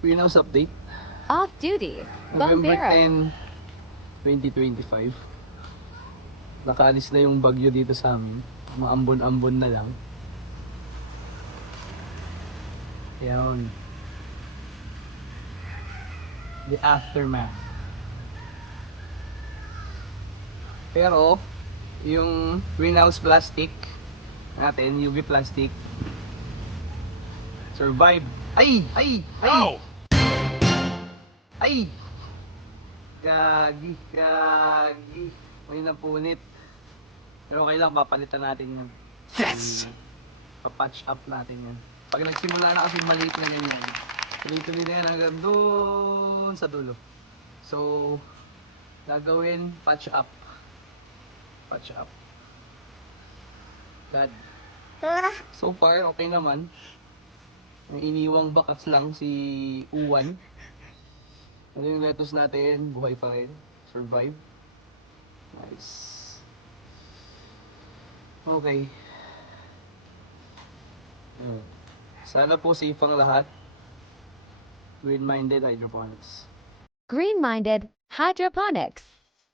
Greenhouse update. Off-duty. November Bombero. 10, 2025. Nakaalis na yung bagyo dito sa amin. Maambon-ambon na lang. Yan. The aftermath. Pero, yung greenhouse plastic natin, UV plastic, survive. Ay! Ay! Ay! Oh! Ay! Gagi, gagi. May napunit. Pero okay lang, papalitan natin yan. Yes! Papatch up natin yan. Pag nagsimula na kasi maliit na ganyan, tuloy-tuloy na yan hanggang doon sa dulo. So, gagawin, patch up. Patch up. God. So far, okay naman. May iniwang bakas lang si Uwan. Ano yung lettuce natin? Buhay pa rin. Survive. Nice. Okay. Sana po safe ang lahat. Green-minded hydroponics. Green-minded hydroponics.